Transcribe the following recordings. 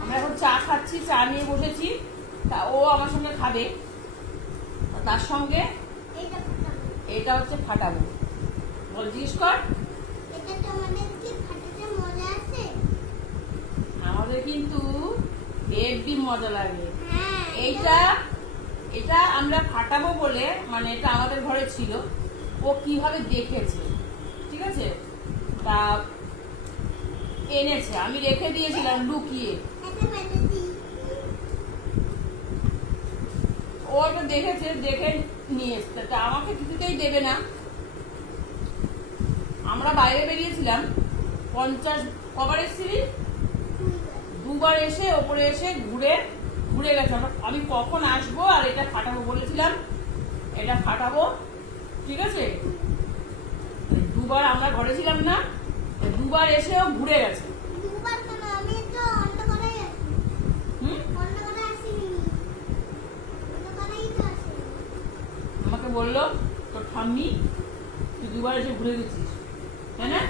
আমরা এখন চা খাচ্ছি, চা নিয়ে বসেছি। তা ও আমার সঙ্গে খাবে, তার সঙ্গে এটা হচ্ছে ফাটাবো। বল, জিজ্ঞেস কর। আমাদের কিন্তু হেভি মজা লাগে এইটা। এটা আমরা ফাটাবো বলে, মানে এটা আমাদের ঘরে ছিল, ও কিভাবে দেখেছে, ঠিক আছে, তা এনেছে। আমি রেখে দিয়েছিলাম লুকিয়ে। ও এটা দেখেছে, দেখে নিয়ে এসছে। তা আমাকে কিছুতেই দেবে না। আমরা বাইরে বেরিয়েছিলাম 50 কবার এসেছিলি, 2বার এসে ওপরে এসে ঘুরে ঘুরে গেছে। আমি কখন আসবো আর এটা ফাটাবো বলেছিলাম, এটা ফাটাবো, ঠিক আছে। 2বার আমরা ঘরে ছিলাম না, 2বার এসেও ঘুরে গেছে। আমাকে বললো তোর ঠাম্মি তুই 2বার এসে ঘুরে গেছিস, তাই না?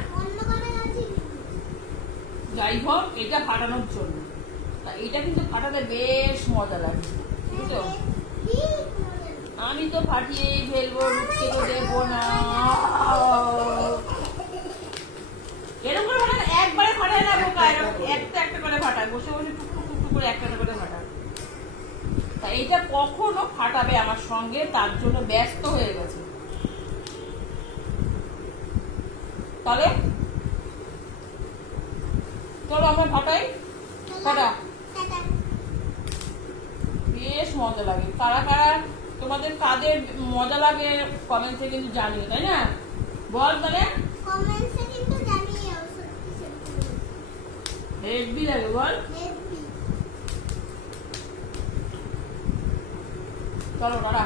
যাই হোক, এটা ফাটানোর জন্য। তা এটা কিন্তু ফাটাতে বেশ মজা লাগে, বুঝছো? আমি তো ফাটিয়েই ফেলবো, রুখতে তো দেবো না। এরকম করে ফাটায়, একবারে ফাটায় না বোকা, একটা একটা করে ফাটায়, বসে বসে টুকটুক টুকটুক করে একটা একটা করে ফাটায়। তা এইটা কখনো ফাটাবে আমার সঙ্গে, তার জন্য ব্যস্ত হয়ে গেছে। তাহলে চলো আমরা ফাটাই। ফাটা, বেশ মজা লাগে। কারা কারা তোমাদের কাদের মজা লাগে কমেন্টসে কিন্তু জানিও, তাই না? বল তাহলে। হেভি লাগে বল। চলো টাটা।